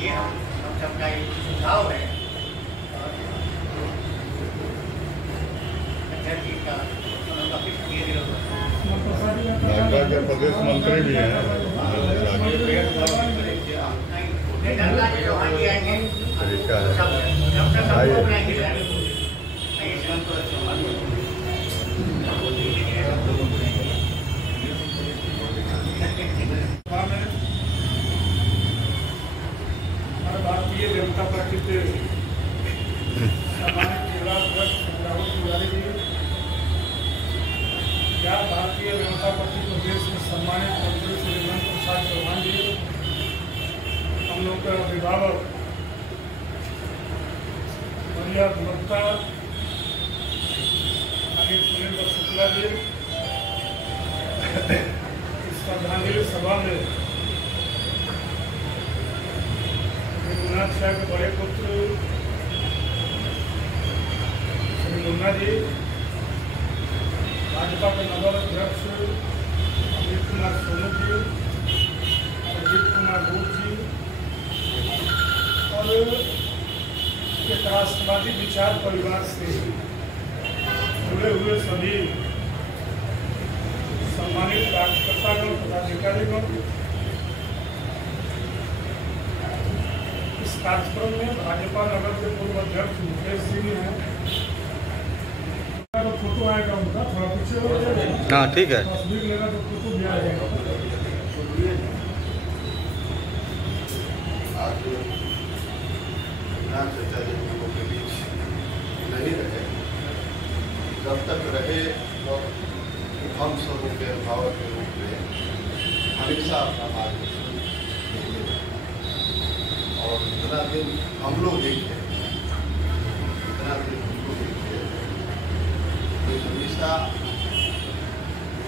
ये हम सबका एक सुझाव है। भाजपा के प्रदेश मंत्री भी हैं। तरीका है भारतीय जनता पार्टी के भारतीय जनता पार्टी प्रदेश में सम्मानित मंत्री श्री हेमंत प्रसाद चौहान जी, हम लोग का अभिभावक बढ़िया गुणवत्ता आगे सुनील शुक्ला जी, इस श्रद्धांजलि सभा में रघुनाथ शाह के बड़े पुत्र श्री मुन्ना जी, भाजपा के नगर अध्यक्ष अमित कुमार सोनू जी, अजीत कुमार रूप जी और एक राष्ट्रवादी विचार परिवार से जुड़े हुए सभी सम्मानित कार्यकर्तागण पदाधिकारीगण, इस कार्यक्रम में भाजपा नगर के पूर्व अध्यक्ष मुकेश जी हैं। फोटो आएगा उनका, थोड़ा पीछे हो जाएगा। हाँ ठीक है। तस्वीर लेगा तो फोटो भी आ जाएगा। आज चर्चा जब लोगों के बीच नहीं रहे, जब तक रहे तो हम सबों के अभिभावक के रूप में हमेशा अपना मार्गदर्शन देते रहे और जितना दिन हम लोग देखे, जितना दिन हम लोग देखे, हमेशा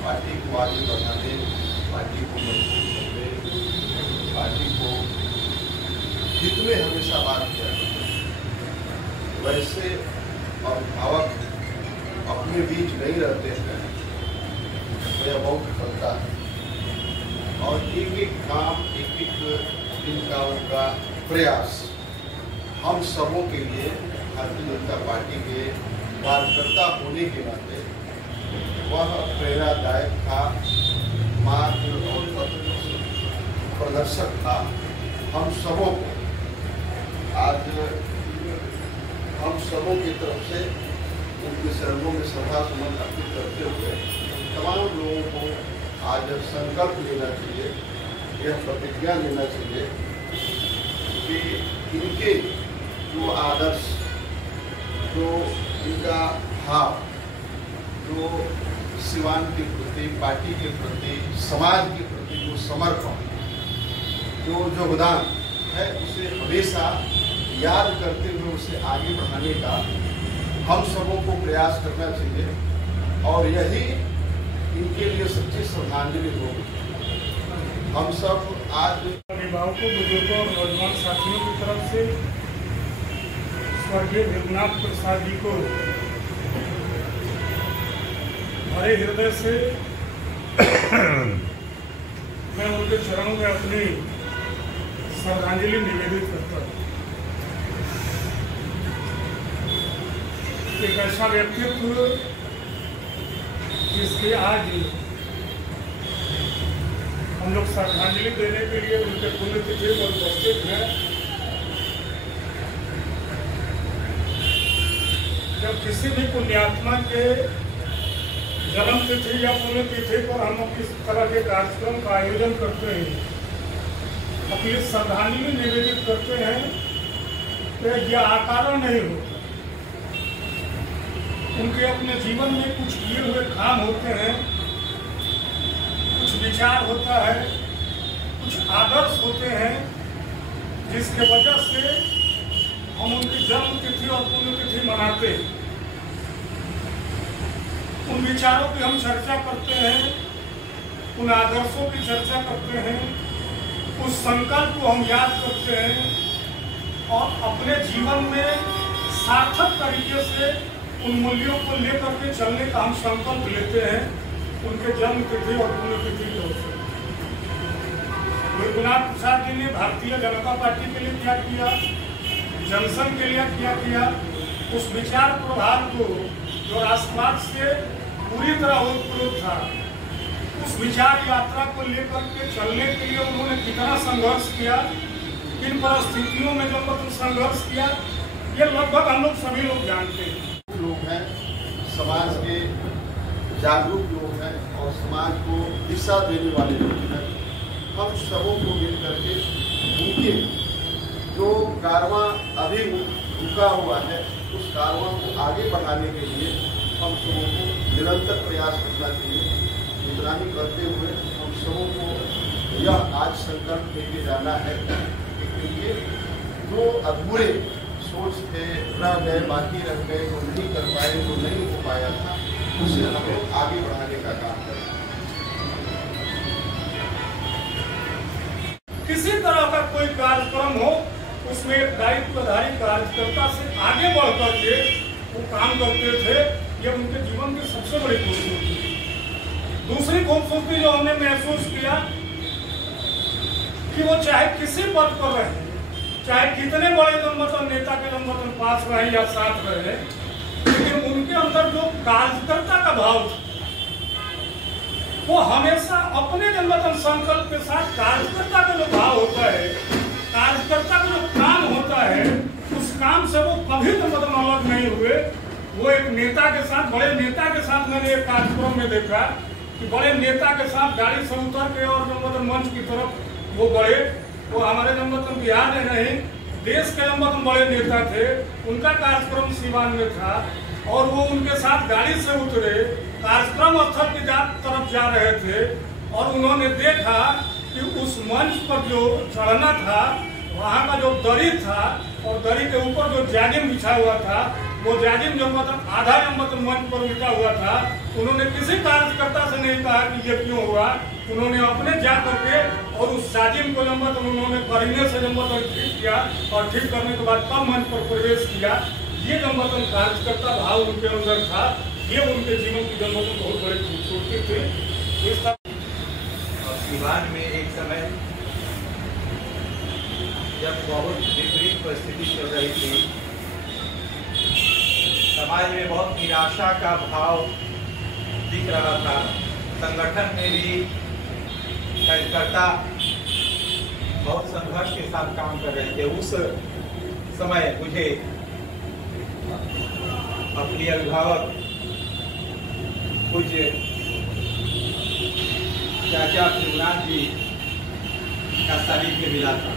पार्टी को आगे बढ़ाने, पार्टी को मजबूत करने, पार्टी को हित में हमेशा बात किया। वैसे अभिभावक अपने बीच नहीं रहते हैं तो यह बहुत फलता है और एक एक काम, एक एक दिन का उनका प्रयास हम सबों के लिए, भारतीय जनता पार्टी के कार्यकर्ता होने के नाते वह प्रेरणादायक था, मार्ग और प्रदर्शक था हम सबों को। आज हम सबों की तरफ से उनके चरणों में श्रद्धा सुमन अर्पित करते हुए तमाम लोगों को आज संकल्प लेना चाहिए, यह प्रतिज्ञा लेना चाहिए कि इनके जो आदर्श, जो इनका भाव, जो सिवान के प्रति, पार्टी के प्रति, समाज के प्रति जो समर्पण, जो योगदान है, उसे हमेशा याद करते हुए उसे आगे बढ़ाने का हम सबों को प्रयास करना चाहिए और यही इनके लिए सच्ची श्रद्धांजलि होगी। हम सब आज अभिभावकों, बुजुर्गों और नौजवान साथियों की तरफ से स्वर्गीय रघुनाथ प्रसाद जी को भरे हृदय से मैं उनके चरणों में अपनी श्रद्धांजलि निवेदित करता हूँ। एक ऐसा व्यक्तित्व जिसके आज हम लोग श्रद्धांजलि देने के लिए उनके पुण्यतिथि पर उपस्थित हैं। जब किसी भी पुण्यात्मा के जन्म तिथि या पुण्यतिथि पर हम किस तरह के कार्यक्रम का आयोजन करते हैं, अपनी श्रद्धांजलि निवेदित करते हैं, तो यह आकारण नहीं होता। उनके अपने जीवन में कुछ किए हुए काम होते हैं, कुछ विचार होता है, कुछ आदर्श होते हैं, जिसके वजह से हम उनकी जन्म तिथि और पुण्यतिथि मनाते हैं। उन विचारों की हम चर्चा करते हैं, उन आदर्शों की चर्चा करते हैं, उस संकल्प को हम याद करते हैं और अपने जीवन में सार्थक तरीके से उन मूल्यों को लेकर के चलने का हम संकल्प लेते हैं उनके जन्म तिथि और पुण्यतिथि के अवसर। रघुनाथ प्रसाद जी ने भारतीय जनता पार्टी के लिए क्या किया, जनसंघ के लिए क्या किया, उस विचार प्रभाव को जो राष्ट्रवाद से पूरी तरह ओतप्रोत था, उस विचार यात्रा को लेकर के चलने के लिए उन्होंने कितना संघर्ष किया, किन परिस्थितियों में जब तक संघर्ष किया, ये लगभग हम लोग सभी लोग जानते हैं। लोग हैं, समाज के जागरूक लोग हैं और समाज को दिशा देने वाले लोग हैं। हम सबों को मिल करके उनके जो कारवां अभी रुका हुआ है उस कारवां को आगे बढ़ाने के लिए हम सबों को निरंतर प्रयास करना चाहिए। निगरानी करते हुए हम सबों को यह आज संकल्प लेके जाना है कि ये जो अधूरे सोच थे, रह गए, बाकी रह गए, जो नहीं कर पाए, जो नहीं हो पाया था, उसे हम लोग आगे बढ़ाने का काम करें। किसी तरह का कोई कार्यक्रम हो उसमें दायित्वधारी कार्यकर्ता से आगे बढ़ करके वो काम करते थे। ये उनके जीवन की सबसे बड़ी खूबसूरती थी। दूसरी खूबसूरती जो हमने महसूस किया कि वो चाहे किसी पद पर रहे, चाहे कितने बड़े जनमतन नेता के जनमतन पास रहे या साथ रहे, लेकिन उनके अंदर जो कार्यकर्ता का भाव था वो हमेशा अपने जनमतन संकल्प के साथ कार्यकर्ता का जो भाव होता है, कार्यकर्ता का जो काम होता है, उस काम से वो कभी जनमतन अलग नहीं हुए। वो एक नेता के साथ, बड़े नेता के साथ मैंने एक कार्यक्रम में देखा कि बड़े नेता के साथ गाड़ी से उतर के और जनमतन मंच की तरफ वो बढ़े। वो हमारे जनमतन बिहार में नहीं, देश के जनमतन बड़े नेता थे, उनका कार्यक्रम सीवान में था और वो उनके साथ गाड़ी से उतरे, कार्यक्रम स्थल की तरफ जा रहे थे और उन्होंने देखा कि उस मंच पर जो चढ़ना था, वहाँ का जो दरी था और दरी के ऊपर जो जाजिम बिछा हुआ था, वो जाजिम जनमतन आधा जनमतन मंच पर बिछा हुआ था। उन्होंने किसी कार्यकर्ता से नहीं कहा कि ये क्यों हुआ, उन्होंने अपने जा करके और उस जाजिम को जनमतन उन्होंने करीने से जनमतन ठीक किया और ठीक करने के बाद तब मंच पर प्रवेश किया। ये जनमतन कार्यकर्ता भाव उनके अंदर था। ये उनके जीवन की जनमतन बहुत बड़ी खूबसूरती थी। सीवान में एक समय जब बहुत विपरीत परिस्थिति चल रही थी, समाज में बहुत निराशा का भाव दिख रहा था, संगठन में भी कार्यकर्ता बहुत संघर्ष के साथ काम कर रहे थे। उस समय मुझे अपने अभिभावक कुछ चाचा शिवनाथ जी का सानिध्य मिला था।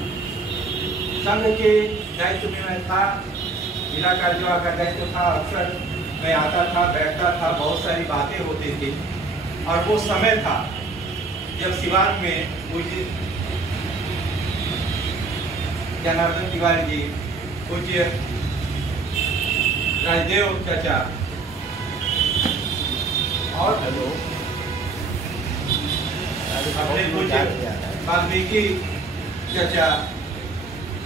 संघ के दायित्व में मैं था, जिला कार्यवाह का दायित्व था। अक्सर मैं आता था, बैठता था, बहुत सारी बातें होती थी और वो समय था जब सीवान में मुझे जनार्दन तिवारी जी, पूज्य राजदेव चाचा और अपने पूज्य वाल्मीकि चाचा,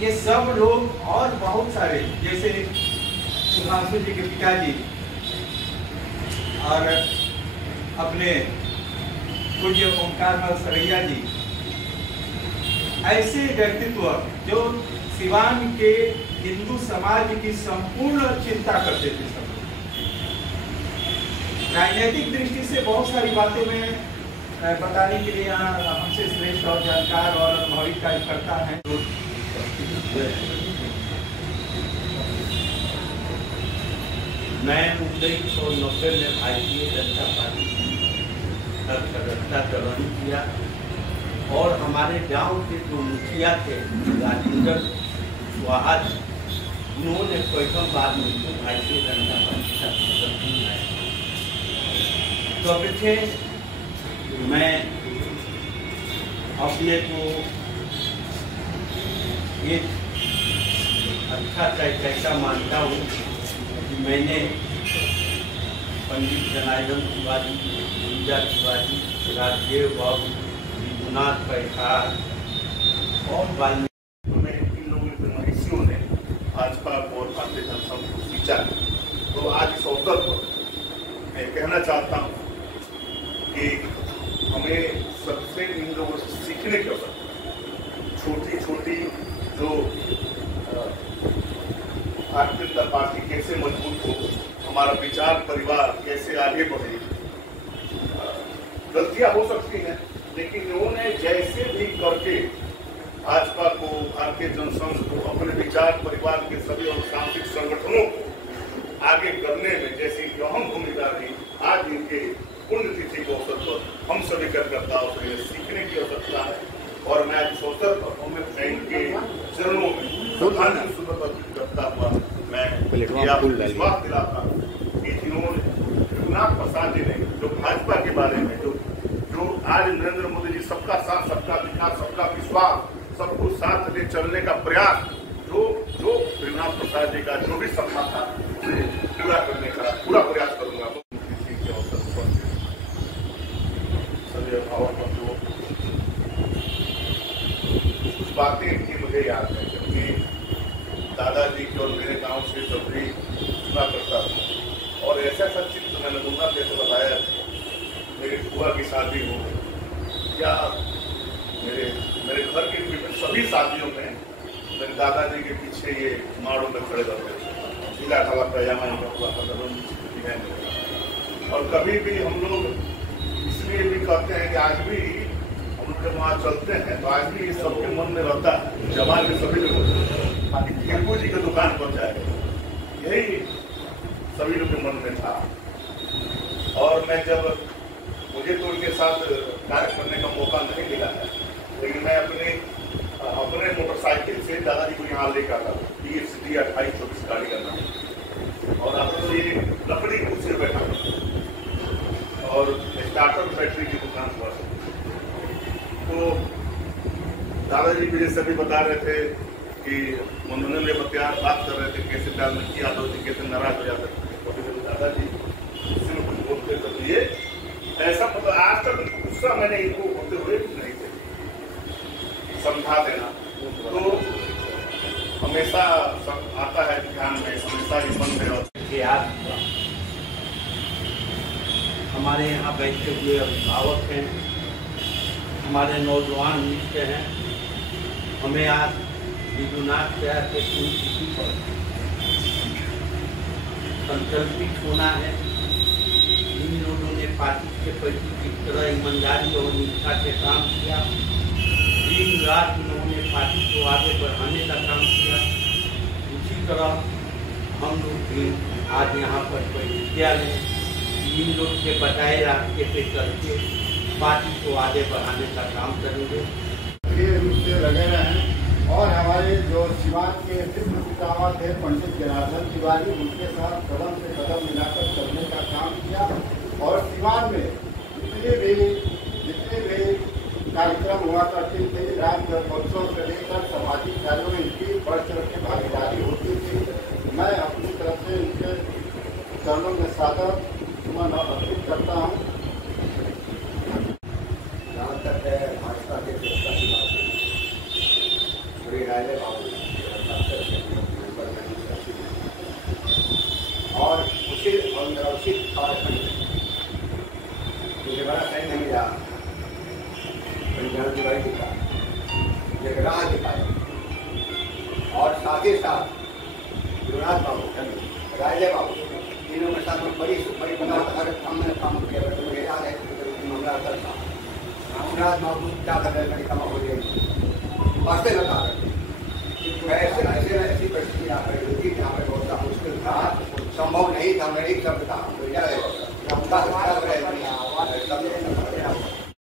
ये सब लोग और बहुत सारे, जैसे सुभाषु जी के पिताजी और अपने पूज्य ओंकार सरैया जी, ऐसे व्यक्तित्व जो सीवान के हिंदू समाज की संपूर्ण चिंता करते थे। सब राजनीतिक दृष्टि से बहुत सारी बातें में बताने के लिए यहाँ हमसे श्रेष्ठ और जानकार और अनुभवी कार्यकर्ता हैं। मैं 1990 में भारतीय जनता पार्टी का सदस्यता ग्रहण किया और हमारे गांव के जो मुखिया थे राजेंद्र सुहाग, उन्होंने प्रथम बार मुझको भारतीय जनता पार्टी का सदस्य बनाया। तब थे मैं अपने को एक अच्छा कार्यकर्ता मानता हूँ। मैंने पंडित जनार्दन तिवारी, पूजा तिवारी, राजदेव बाबू, विधुनाथ पैठार और वाल्मीकि में इन लोगों के महर्षियों ने भाजपा और भारतीय जनता पार्टी को सींचा। तो आज इस अवसर पर मैं कहना चाहता हूँ कि हमें सबसे इन लोगों से सीखने की आवश्यकता है। छोटी छोटी जो भारतीय जनता पार्टी कैसे मजबूत हो, हमारा विचार परिवार कैसे आगे बढ़े। गलतियां हो सकती हैं, लेकिन इन्होंने जैसे भी करके भाजपा को, भारतीय जनसंघ को, अपने विचार परिवार के सभी और सांस्कृतिक संगठनों को आगे करने में जैसी अहम भूमिका रही, आज इनके पुण्यतिथि के अवसर पर हम सभी कार्यकर्ताओं से सीखने की आवश्यकता है। और मैं इस अवसर पर इनके चरणों में श्रद्धांजलि सुबह अर्पित करता हुआ मैं विश्वास दिलाता हूँ कि जिन्होंने रघुनाथ प्रसाद जी ने जो भाजपा के बारे में जो आज नरेंद्र मोदी जी सबका साथ, सबका विकास, सबका विश्वास, सबको साथ ले चलने का प्रयास, जो रघुनाथ प्रसाद जी का जो भी सपना था उसे पूरा करने का पूरा प्रयास करूंगा। के अवसर पर सभी अभिभावकों कुछ बातें की मुझे याद है, जबकि दादाजी की और मेरे गांव से जब भी सुना करता था और ऐसा चित्र मैंने नमूना जैसे बताया, मेरी बुआ की शादी हो या मेरे घर के सभी शादियों में मेरे दादाजी के पीछे ये माड़ों में खड़े रहते थे, ढीला ढाला पैजामा हुआ था। और कभी भी हम लोग इसलिए भी कहते हैं कि आज भी हम जब वहाँ चलते हैं तो आज भी सबके मन में रहता है, जवान के सभी लोग टिप्पू जी की दुकान पर जाए, यही सभी लोग के मन में था। और मैं जब मुझे तो उनके साथ कार्य करने का मौका नहीं मिला है, लेकिन मैं अपने मोटरसाइकिल से दादाजी को यहाँ लेकर आता हूँ, PSD 2824 गाड़ी का नाम, और आपसे लकड़ी कुर्सी बैठा और स्टार्टर फैक्ट्री की दुकान पर। तो दादाजी मुझे सभी बता रहे थे कि मनोरंजन में बात कर रहे थे कैसे प्यार में किया तो कैसे नाराज हो जाते थे। दादाजी किसी में कुछ बोलते तो ये ऐसा मतलब आज तक गुस्सा मैंने इनको होते हुए नहीं थे समझा देना, तो हमेशा आता है ध्यान में, हमेशा ही मन में। हमारे यहाँ बैठे हुए अभिभावक हैं, हमारे नौजवान मित्र हैं, हमें आज विजुनाथ के पुण्यतिथि पर संकल्पित होना है। इन लोगों ने पार्टी के प्रति किस तरह ईमानदारी और निष्ठा से काम किया, दिन रात उन्होंने पार्टी को आगे बढ़ाने का काम किया, उसी तरह हम लोग भी आज यहाँ पर प्रतिज्ञा लें, इन लोग के बताए रास्ते पे चलके पार्टी को आगे बढ़ाने का काम करेंगे। ये रूप से लगे रहे। और हमारे जो सिवान के विश्व पितामह थे पंडित जनार्दन तिवारी, उनके साथ कदम से कदम मिलाकर चलने का काम किया। और सिवान में जितने भी कार्यक्रम हुआ करते थे, राज्य महोत्सव से लेकर सामाजिक कार्यों में इनकी बढ़ चढ़ के भागीदारी होती थी। मैं अपनी तरफ से इनके चरणों में सादर सुमन अर्पित करता हूँ। जहाँ तक है भाजपा के राजे बाबू और उचित मुझे बड़ा सही नहीं मिला, पंचायत दिवाली दिखा, एक राह दिखाया। और साथ ही साथ रघुनाथ बाबू, राजे बाबू, तीनों के साथ में बड़ी हर काम किया। मुझे याद है मामला था रघुनाथ बाबू क्या करने का हो गया वास्ते लगा ऐसे ऐसी परिस्थिति यहाँ पर हुई, जहाँ पर बहुत मुश्किल था, संभव नहीं था, मैं एक शब्द था